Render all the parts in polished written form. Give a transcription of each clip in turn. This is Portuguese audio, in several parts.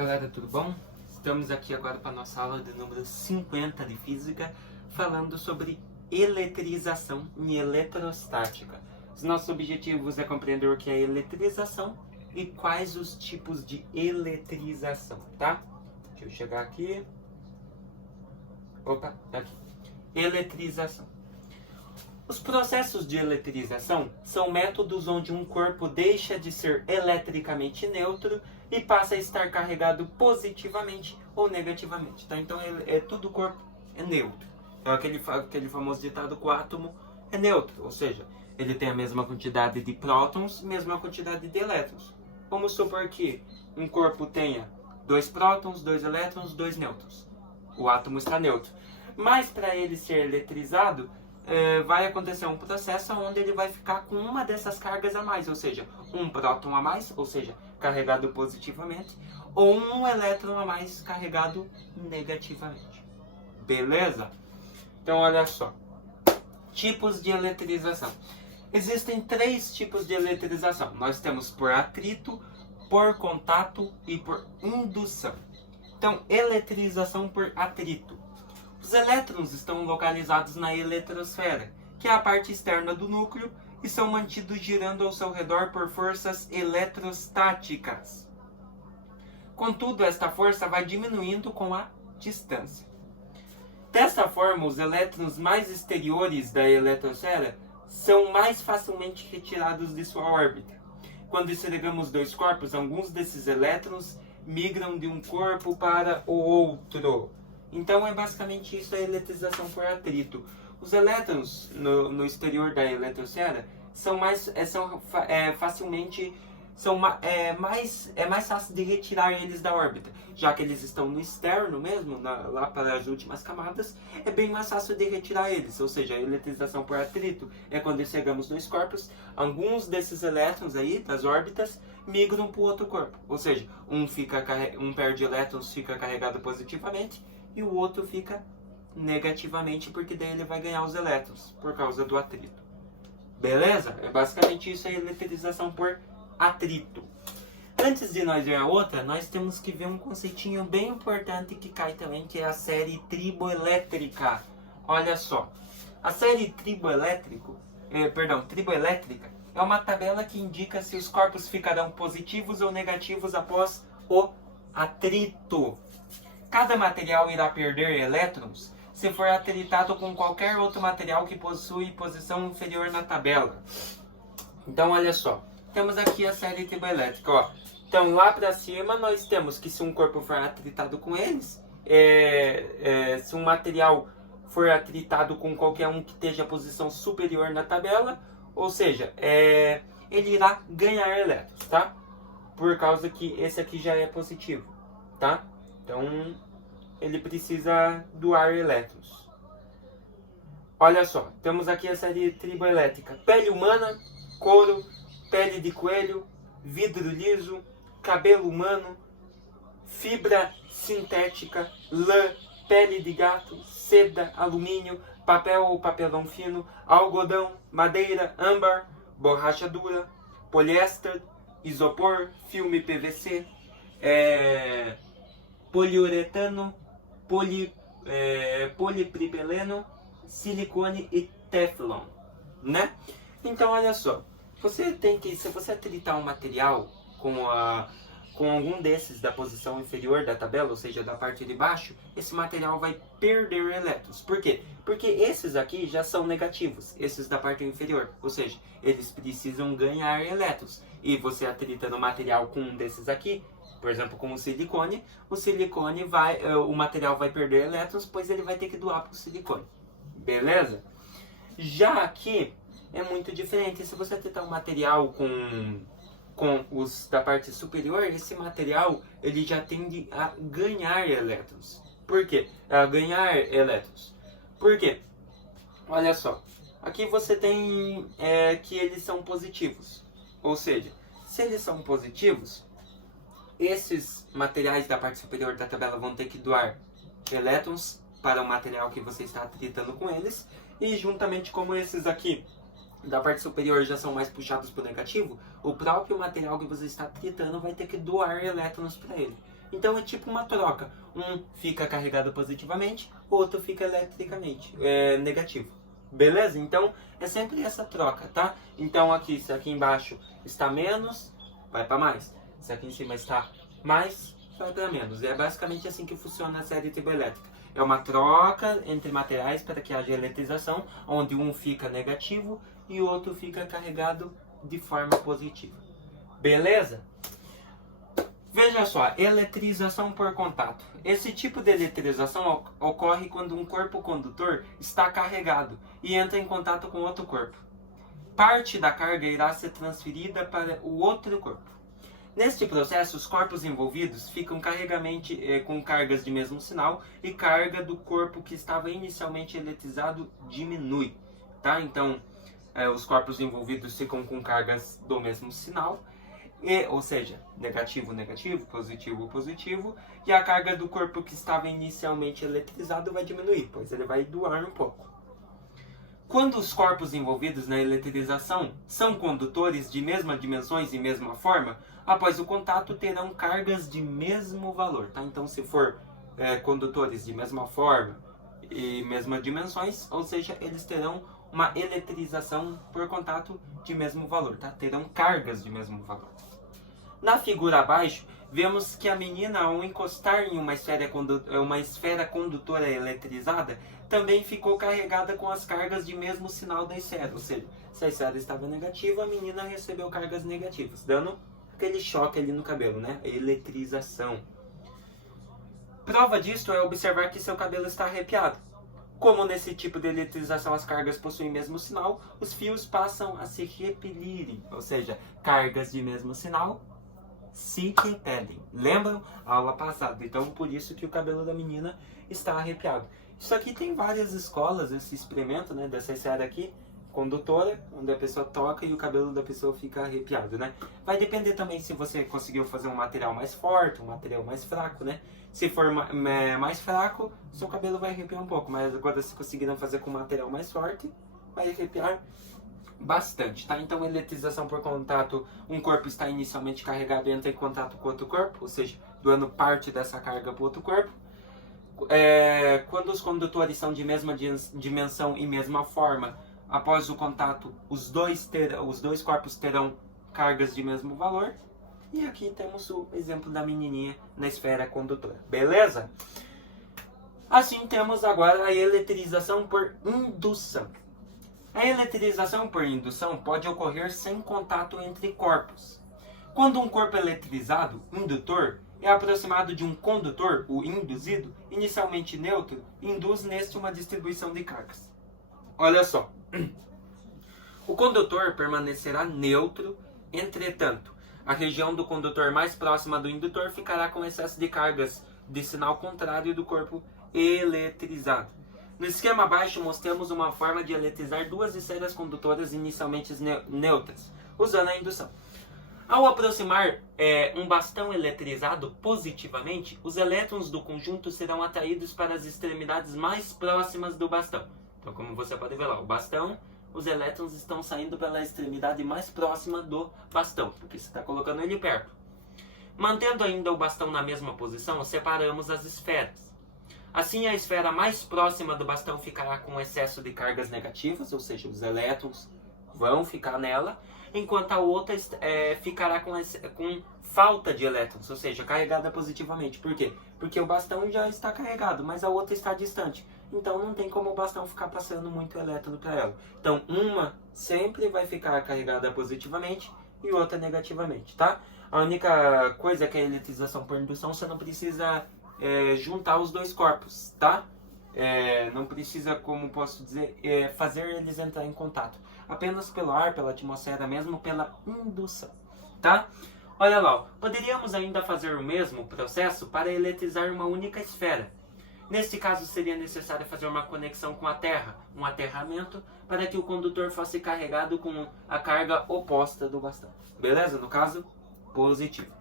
Galera, tudo bom? Estamos aqui agora para a nossa aula de número 50 de Física, falando sobre eletrização e eletrostática. Os nossos objetivos é compreender o que é eletrização e quais os tipos de eletrização, tá? Deixa eu chegar aqui. Opa, aqui. Eletrização. Os processos de eletrização são métodos onde um corpo deixa de ser eletricamente neutro e passa a estar carregado positivamente ou negativamente, tá? Então todo o corpo é neutro. É aquele famoso ditado que o átomo é neutro, ou seja, ele tem a mesma quantidade de prótons, mesma quantidade de elétrons. Vamos supor que um corpo tenha 2 prótons, 2 elétrons, 2 nêutrons. O átomo está neutro. Mas para ele ser eletrizado, vai acontecer um processo onde ele vai ficar com uma dessas cargas a mais, ou seja, um próton a mais, ou seja, carregado positivamente, ou um elétron a mais carregado negativamente. Beleza? Então olha só. Tipos de eletrização. Existem 3 tipos de eletrização. Nós temos por atrito, por contato e por indução. Então, eletrização por atrito. Os elétrons estão localizados na eletrosfera, que é a parte externa do núcleo, e são mantidos girando ao seu redor por forças eletrostáticas. Contudo, esta força vai diminuindo com a distância. Dessa forma, os elétrons mais exteriores da eletrosfera são mais facilmente retirados de sua órbita. Quando esfregamos 2 corpos, alguns desses elétrons migram de um corpo para o outro. Então é basicamente isso, a eletrização por atrito. Os elétrons no exterior da eletrosfera são mais fácil de retirar eles da órbita, já que eles estão no externo mesmo, lá para as últimas camadas, é bem mais fácil de retirar eles. Ou seja, a eletrização por atrito é quando chegamos 2 corpos, alguns desses elétrons aí das órbitas migram para o outro corpo, ou seja, um perde elétrons, fica carregado positivamente, e o outro fica negativamente, porque daí ele vai ganhar os elétrons por causa do atrito. Beleza? É basicamente isso, a eletrização por atrito. Antes de nós ver a outra, nós temos que ver um conceitinho bem importante que cai também, que é a série triboelétrica. Olha só, a série triboelétrica é uma tabela que indica se os corpos ficarão positivos ou negativos após o atrito. Cada material irá perder elétrons se for atritado com qualquer outro material que possui posição inferior na tabela. Então, olha só. Temos aqui a série triboelétrica. Ó. Então, lá para cima, nós temos que se um corpo for atritado com eles, se um material for atritado com qualquer um que esteja a posição superior na tabela, ou seja, ele irá ganhar elétrons, tá? Por causa que esse aqui já é positivo, tá? Então, ele precisa doar elétrons. Olha só, temos aqui a série triboelétrica. Pele humana, couro, pele de coelho, vidro liso, cabelo humano, fibra sintética, lã, pele de gato, seda, alumínio, papel ou papelão fino, algodão, madeira, âmbar, borracha dura, poliéster, isopor, filme PVC, poliuretano, polipropileno, silicone e teflon, né? Então, olha só, se você atritar um material com algum desses da posição inferior da tabela, ou seja, da parte de baixo, esse material vai perder elétrons. Por quê? Porque esses aqui já são negativos, esses da parte inferior, ou seja, eles precisam ganhar elétrons. E você atrita no material com um desses aqui, por exemplo, com o silicone o material vai perder elétrons, pois ele vai ter que doar para o silicone. Beleza? Já aqui é muito diferente. Se você atritar um material com os da parte superior, esse material ele já tende a ganhar elétrons. Por quê? A ganhar elétrons. Por quê? Olha só. Aqui você tem que eles são positivos. Ou seja, se eles são positivos, esses materiais da parte superior da tabela vão ter que doar elétrons para o material que você está atritando com eles. E juntamente como esses aqui da parte superior já são mais puxados para o negativo, o próprio material que você está atritando vai ter que doar elétrons para ele. Então é tipo uma troca. Um fica carregado positivamente, o outro fica eletricamente negativo. Beleza? Então é sempre essa troca, tá? Então aqui, se aqui embaixo está menos, vai para mais. Se aqui em cima está mais, vai para menos. É basicamente assim que funciona a série triboelétrica. É uma troca entre materiais para que haja eletrização, onde um fica negativo e o outro fica carregado de forma positiva. Beleza? Veja só, eletrização por contato. Esse tipo de eletrização ocorre quando um corpo condutor está carregado e entra em contato com outro corpo. Parte da carga irá ser transferida para o outro corpo. Neste processo, os corpos envolvidos ficam com cargas de mesmo sinal e carga do corpo que estava inicialmente eletrizado diminui. Tá? Então, os corpos envolvidos ficam com cargas do mesmo sinal, ou seja, negativo, negativo, positivo, positivo, e a carga do corpo que estava inicialmente eletrizado vai diminuir, pois ele vai doar um pouco. Quando os corpos envolvidos na eletrização são condutores de mesmas dimensões e mesma forma, após o contato terão cargas de mesmo valor. Tá? Então, se for condutores de mesma forma e mesmas dimensões, ou seja, eles terão uma eletrização por contato de mesmo valor. Tá? Terão cargas de mesmo valor. Na figura abaixo, vemos que a menina, ao encostar em uma esfera condutora eletrizada, também ficou carregada com as cargas de mesmo sinal da esfera. Ou seja, se a esfera estava negativa, a menina recebeu cargas negativas, dando aquele choque ali no cabelo, né? Eletrização. Prova disso é observar que seu cabelo está arrepiado. Como nesse tipo de eletrização as cargas possuem mesmo sinal, os fios passam a se repelirem. Ou seja, cargas de mesmo sinal se repelem. Lembram? A aula passada. Então, por isso que o cabelo da menina está arrepiado. Isso aqui tem várias escolas, esse experimento, né, dessa esfera aqui, condutora, onde a pessoa toca e o cabelo da pessoa fica arrepiado, né? Vai depender também se você conseguiu fazer um material mais forte, um material mais fraco, né? Se for mais fraco, seu cabelo vai arrepiar um pouco, mas agora se conseguiram fazer com um material mais forte, vai arrepiar bastante, tá? Então, eletrização por contato, um corpo está inicialmente carregado e entra em contato com outro corpo, ou seja, doando parte dessa carga para outro corpo. Quando os condutores são de mesma dimensão e mesma forma, após o contato, os dois corpos terão cargas de mesmo valor. E aqui temos o exemplo da menininha na esfera condutora. Beleza? Assim, temos agora a eletrização por indução. A eletrização por indução pode ocorrer sem contato entre corpos. Quando um corpo eletrizado, indutor, é aproximado de um condutor, o induzido, inicialmente neutro, induz neste uma distribuição de cargas. Olha só. O condutor permanecerá neutro, entretanto, a região do condutor mais próxima do indutor ficará com excesso de cargas de sinal contrário do corpo eletrizado. No esquema abaixo, mostramos uma forma de eletrizar duas esferas condutoras inicialmente neutras, usando a indução. Ao aproximar um bastão eletrizado positivamente, os elétrons do conjunto serão atraídos para as extremidades mais próximas do bastão. Então, como você pode ver lá, o bastão, os elétrons estão saindo pela extremidade mais próxima do bastão, porque você está colocando ele perto. Mantendo ainda o bastão na mesma posição, separamos as esferas. Assim, a esfera mais próxima do bastão ficará com excesso de cargas negativas, ou seja, os elétrons vão ficar nela, enquanto a outra ficará com falta de elétrons, ou seja, carregada positivamente. Por quê? Porque o bastão já está carregado, mas a outra está distante. Então não tem como o bastão ficar passando muito elétron para ela. Então uma sempre vai ficar carregada positivamente e outra negativamente, tá? A única coisa é que a eletrização por indução, você não precisa juntar os dois corpos, tá? Não precisa, como posso dizer, fazer eles entrar em contato. Apenas pelo ar, pela atmosfera mesmo, pela indução, tá? Olha lá, ó. Poderíamos ainda fazer o mesmo processo para eletrizar uma única esfera. Nesse caso, seria necessário fazer uma conexão com a Terra, um aterramento, para que o condutor fosse carregado com a carga oposta do bastão. Beleza? No caso, positivo.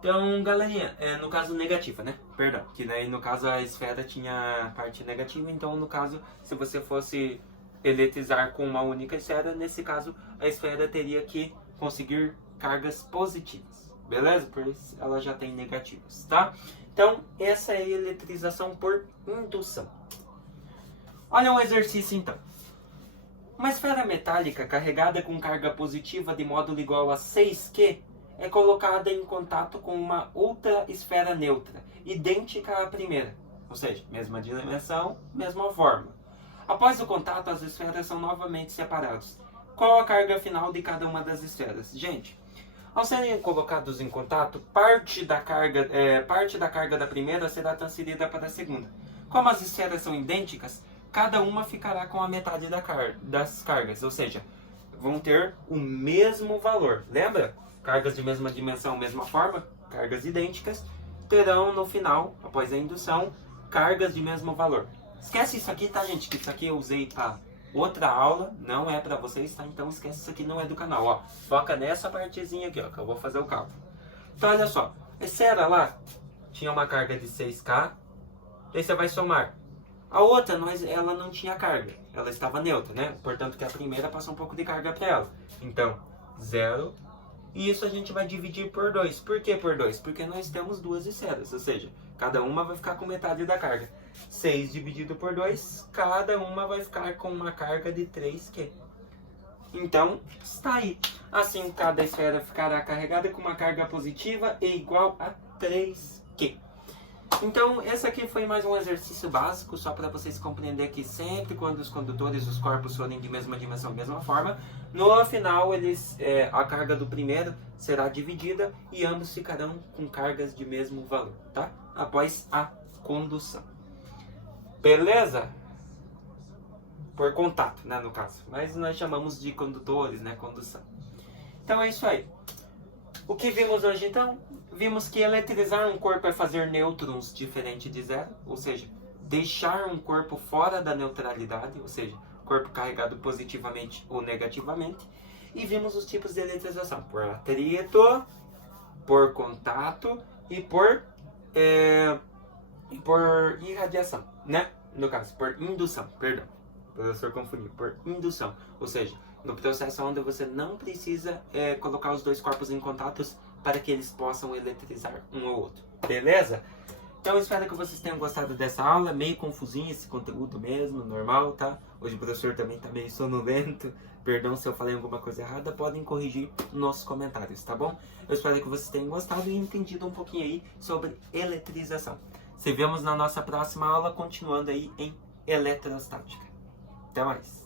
Então, galerinha, no caso negativa, né? Perdão, que daí no caso a esfera tinha parte negativa, então no caso, se você fosse eletrizar com uma única esfera, nesse caso a esfera teria que conseguir cargas positivas. beleza? Por isso ela já tem negativos, tá? Então, essa é a eletrização por indução. Olha um exercício então. Uma esfera metálica carregada com carga positiva de módulo igual a 6Q é colocada em contato com uma outra esfera neutra, idêntica à primeira, ou seja, mesma dimensão, mesma forma. Após o contato, as esferas são novamente separadas. Qual a carga final de cada uma das esferas? Gente, ao serem colocados em contato, parte da carga da primeira será transferida para a segunda. Como as esferas são idênticas, cada uma ficará com a metade das cargas, ou seja, vão ter o mesmo valor. Lembra? Cargas de mesma dimensão, mesma forma, cargas idênticas, terão no final, após a indução, cargas de mesmo valor. Esquece isso aqui, tá, gente? Que isso aqui eu usei para outra aula, não é para vocês, tá? Então esquece isso aqui, não é do canal, ó. Foca nessa partezinha aqui, ó, que eu vou fazer o cálculo. Então, olha só. Essa era lá, tinha uma carga de 6K, daí você vai somar. A outra, ela não tinha carga, ela estava neutra, né? Portanto, que a primeira passou um pouco de carga para ela. Então, 0. E isso a gente vai dividir por 2. Por que por 2? Porque nós temos duas esferas, ou seja, cada uma vai ficar com metade da carga. 6 dividido por 2, cada uma vai ficar com uma carga de 3Q. Então, está aí. Assim, cada esfera ficará carregada com uma carga positiva e igual a 3Q. Então, esse aqui foi mais um exercício básico, só para vocês compreenderem que sempre quando os condutores, os corpos forem de mesma dimensão, mesma forma, no final a carga do primeiro será dividida e ambos ficarão com cargas de mesmo valor, tá? Após a condução. Beleza? Por contato, né, no caso. Mas nós chamamos de condutores, né, condução. Então é isso aí. O que vimos hoje, então? Vimos que eletrizar um corpo é fazer nêutrons diferente de zero, ou seja, deixar um corpo fora da neutralidade, ou seja, corpo carregado positivamente ou negativamente. E vimos os tipos de eletrização, por atrito, por contato e por irradiação, né? No caso, por indução, perdão. O professor confundiu, por indução, ou seja, no processo onde você não precisa colocar os dois corpos em contatos para que eles possam eletrizar um ao outro. Beleza? Então eu espero que vocês tenham gostado dessa aula. Meio confusinho esse conteúdo mesmo, normal, tá? Hoje o professor também está meio sonolento. Perdão se eu falei alguma coisa errada, podem corrigir nos nossos comentários, tá bom? Eu espero que vocês tenham gostado e entendido um pouquinho aí sobre eletrização. Se vemos na nossa próxima aula, continuando aí em eletrostática. Até mais!